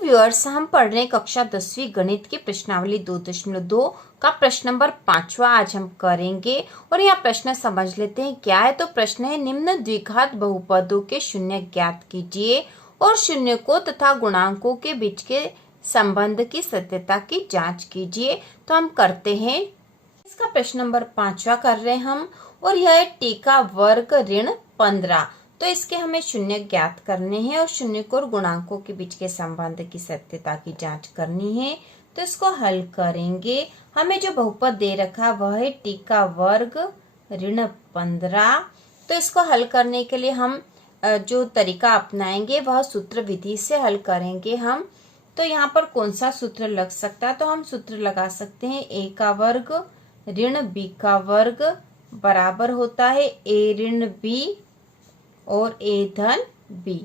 Viewers, हम पढ़ रहे हैं कक्षा 10वीं गणित की प्रश्नावली 2.2 का प्रश्न नंबर 5वां आज हम करेंगे। और यहाँ प्रश्न समझ लेते हैं क्या है। तो प्रश्न है, निम्न द्विघात बहुपदों के शून्य ज्ञात कीजिए और शून्य को तथा गुणांकों के बीच के संबंध की सत्यता की जांच कीजिए। तो हम करते हैं, इसका प्रश्न नंबर 5वां कर रहे हैं हम। और यह है टी का वर्ग ऋण 15। तो इसके हमें शून्य ज्ञात करने हैं और शून्य को और गुणांकों के बीच के संबंध की सत्यता की जांच करनी है। तो इसको हल करेंगे। हमें जो बहुपद दे रखा वह है टी का वर्ग ऋण 15। तो इसको हल करने के लिए हम जो तरीका अपनाएंगे वह सूत्र विधि से हल करेंगे हम। तो यहाँ पर कौन सा सूत्र लग सकता है? तो हम सूत्र लगा सकते हैं, ए का वर्ग ऋण बी का वर्ग बराबर होता है ए ऋण बी और ए धन बी।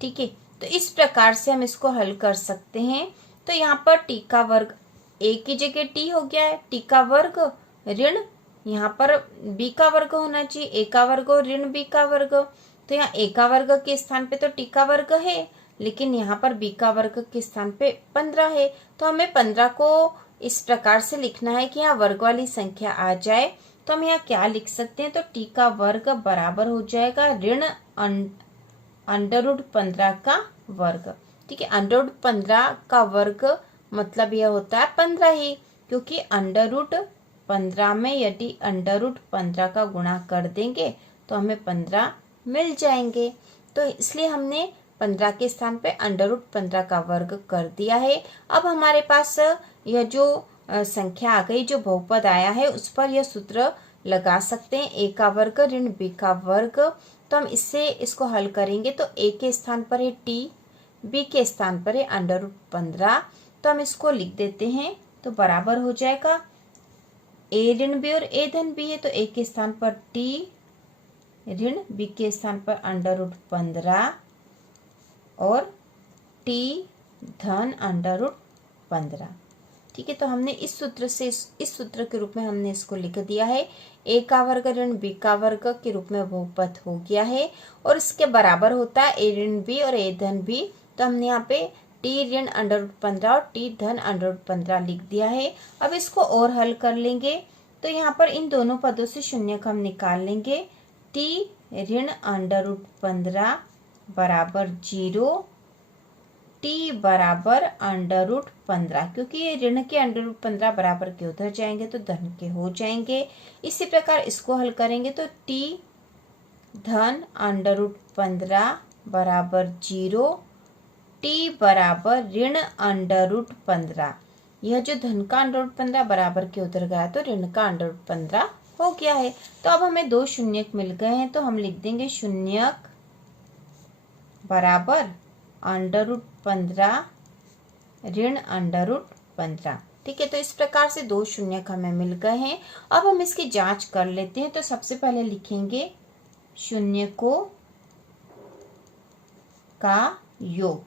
ठीक है, तो इस प्रकार से हम इसको हल कर सकते हैं। तो यहाँ पर टी का वर्ग ए की जगह टी हो गया है, टी का वर्ग ऋण यहाँ पर बी का वर्ग होना चाहिए, ए का वर्ग और ऋण बी का वर्ग। तो यहाँ ए का वर्ग के स्थान पे तो टी का वर्ग है, लेकिन यहाँ पर बी का वर्ग के स्थान पे 15 है। तो हमें 15 को इस प्रकार से लिखना है कि यहाँ वर्ग वाली संख्या आ जाए। तो हम यहाँ क्या लिख सकते हैं? तो टी का वर्ग बराबर हो जाएगा ऋण √15 का वर्ग। ठीक है, √15 का वर्ग मतलब यह होता है 15 ही, क्योंकि √15 में यदि √15 का गुणा कर देंगे तो हमें 15 मिल जाएंगे। तो इसलिए हमने 15 के स्थान पे √15 का वर्ग कर दिया है। अब हमारे पास यह जो संख्या आ गई, जो बहुपद आया है, उस पर यह सूत्र लगा सकते हैं, ए का वर्ग ऋण बी का वर्ग। तो हम इससे इसको हल करेंगे। तो ए के स्थान पर है टी, बी के स्थान पर है √15। तो हम इसको लिख देते हैं, तो बराबर हो जाएगा ए ऋण बी और ए धन बी है। तो ए के स्थान पर टी ऋण बी के स्थान पर √15 और टी धन √15। ठीक है, तो हमने इस सूत्र से इस सूत्र के रूप में हमने इसको लिख दिया है। ए का वर्ग ऋण बी का वर्ग के रूप में बहुपद हो गया है और इसके बराबर होता है ए ऋण बी और ए धन बी। तो हमने यहाँ पे टी ऋण √15 और टी धन √15 लिख दिया है। अब इसको और हल कर लेंगे। तो यहाँ पर इन दोनों पदों से शून्य को हम निकाल लेंगे। टी ऋण √15 बराबर 0, टी बराबर √15, क्योंकि ये ऋण के √15 बराबर के उधर जाएंगे तो धन के हो जाएंगे। इसी प्रकार इसको हल करेंगे तो टी धन √15 बराबर 0, टी बराबर ऋण √15। यह जो धन का √15 बराबर के उधर गया तो ऋण का √15 हो गया है। तो अब हमें दो शून्यक मिल गए हैं। तो हम लिख देंगे शून्यक बराबर √15 ऋण √15। ठीक है, तो इस प्रकार से दो शून्यक हमें मिल गए हैं। अब हम इसकी जांच कर लेते हैं। तो सबसे पहले लिखेंगे शून्यकों का योग।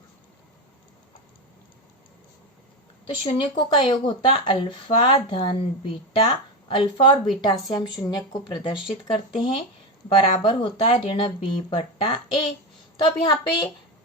तो शून्यकों का योग होता है अल्फा धन बीटा। अल्फा और बीटा से हम शून्यक को प्रदर्शित करते हैं, बराबर होता है ऋण बी बट्टा ए। तो अब यहाँ पे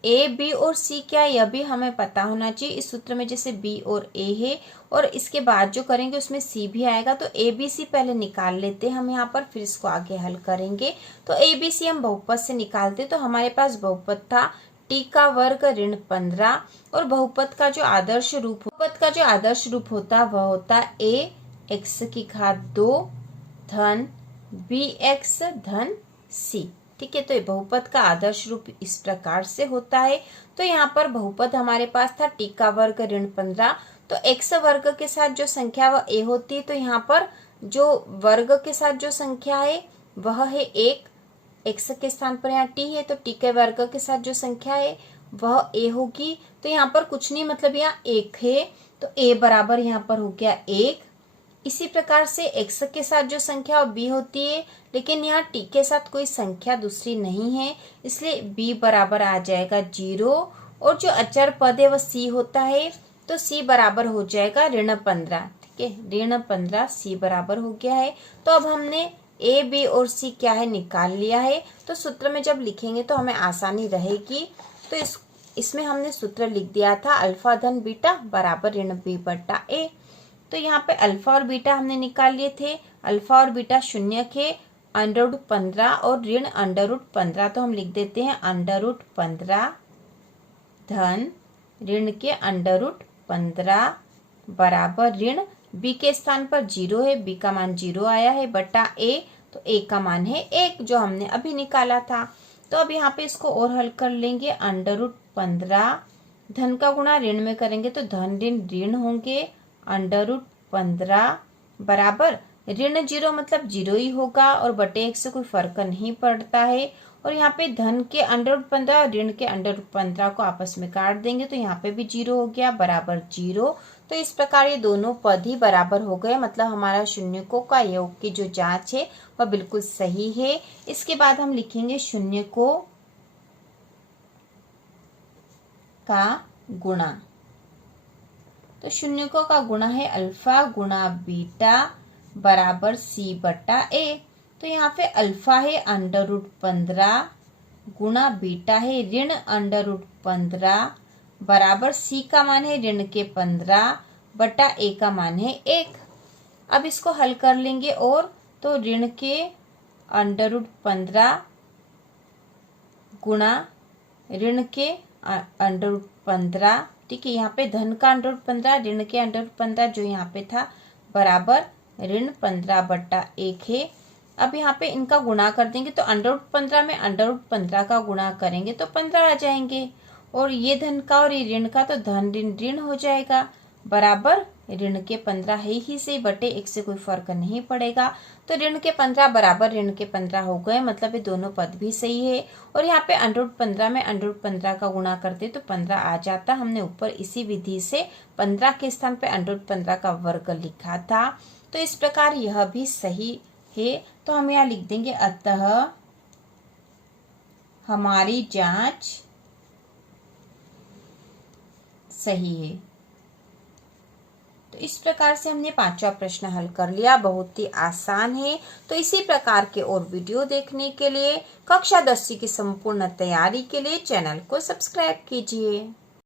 ए बी और सी क्या है यह भी हमें पता होना चाहिए। इस सूत्र में जैसे बी और ए है और इसके बाद जो करेंगे उसमें सी भी आएगा। तो ए बी सी पहले निकाल लेते हैं हम यहाँ पर, फिर इसको आगे हल करेंगे। तो ए बी सी हम बहुपद से निकालते, तो हमारे पास बहुपद था टी का वर्ग ऋण 15 और बहुपद का जो आदर्श रूप होता है वह होता है ए एक्स की घात 2 धन बी एक्स धन सी। ठीक है, तो ये बहुपद का आदर्श रूप इस प्रकार से होता है। तो यहाँ पर बहुपद हमारे पास था टी का वर्ग ऋण 15। तो एक्स वर्ग के साथ जो संख्या वह ए होती है, तो यहाँ पर जो वर्ग के साथ जो संख्या है वह है 1। एक्स के स्थान पर यहाँ टी है, तो टी के वर्ग के साथ जो संख्या है वह ए होगी। तो यहाँ पर कुछ नहीं, मतलब यहाँ 1 है, तो ए बराबर यहाँ पर हो गया 1। इसी प्रकार से x के साथ जो संख्या वो b होती है, लेकिन यहाँ t के साथ कोई संख्या दूसरी नहीं है, इसलिए b बराबर आ जाएगा 0। और जो अचर पद है वह c होता है, तो c बराबर हो जाएगा ऋण 15। ठीक है, ऋण 15 c बराबर हो गया है। तो अब हमने a b और c क्या है निकाल लिया है। तो सूत्र में जब लिखेंगे तो हमें आसानी रहेगी। तो इसमें हमने सूत्र लिख दिया था अल्फा धन बीटा बराबर ऋण बी बट्टा ए। तो यहाँ पे अल्फा और बीटा हमने निकाल लिए थे। अल्फा और बीटा शून्य के, √15 और ऋण √15, तो हम लिख देते हैं √15 धन ऋण के √15 बराबर ऋण बी के स्थान पर 0 है, बी का मान 0 आया है, बटा ए, तो ए का मान है 1 जो हमने अभी निकाला था। तो अब यहाँ पे इसको और हल कर लेंगे। √15 धन का गुणा ऋण में करेंगे तो धन ऋण ऋण होंगे, √15 बराबर ऋण 0 मतलब 0 ही होगा और बटे 1 से कोई फर्क नहीं पड़ता है। और यहाँ पे धन के √15 और ऋण के √15 को आपस में काट देंगे तो यहाँ पे भी 0 हो गया बराबर 0। तो इस प्रकार ये दोनों पद ही बराबर हो गए, मतलब हमारा शून्यकों का योग की जो जांच है वह बिल्कुल सही है। इसके बाद हम लिखेंगे शून्यकों का गुणा। तो शून्यकों का गुणा है अल्फा गुणा बीटा बराबर सी बट्टा ए। तो यहाँ पे अल्फा है √15 गुणा बीटा है ऋण √15 बराबर सी का मान है ऋण के 15 बटा ए का मान है 1। अब इसको हल कर लेंगे और तो ऋण के √15 गुणा ऋण के √15, ठीक है। यहाँ पे धन का √15 ऋण के √15 जो यहाँ पे था बराबर ऋण 15 बट्टा 1 है। अब यहाँ पे इनका गुणा कर देंगे तो √15 में √15 का गुणा करेंगे तो 15 आ जाएंगे, और ये धन का और ये ऋण का तो धन ऋण ऋण हो जाएगा बराबर ऋण के 15 है ही से, बटे 1 से कोई फर्क नहीं पड़ेगा। तो ऋण के 15 बराबर ऋण के 15 हो गए, मतलब ये दोनों पद भी सही है। और यहाँ पे √15 में √15 का गुणा करते तो 15 आ जाता। हमने ऊपर इसी विधि से 15 के स्थान पे √15 का वर्ग लिखा था। तो इस प्रकार यह भी सही है। तो हम यहाँ लिख देंगे अतः हमारी जांच सही है। तो इस प्रकार से हमने 5वां प्रश्न हल कर लिया, बहुत ही आसान है। तो इसी प्रकार के और वीडियो देखने के लिए कक्षा 10वीं की संपूर्ण तैयारी के लिए चैनल को सब्सक्राइब कीजिए।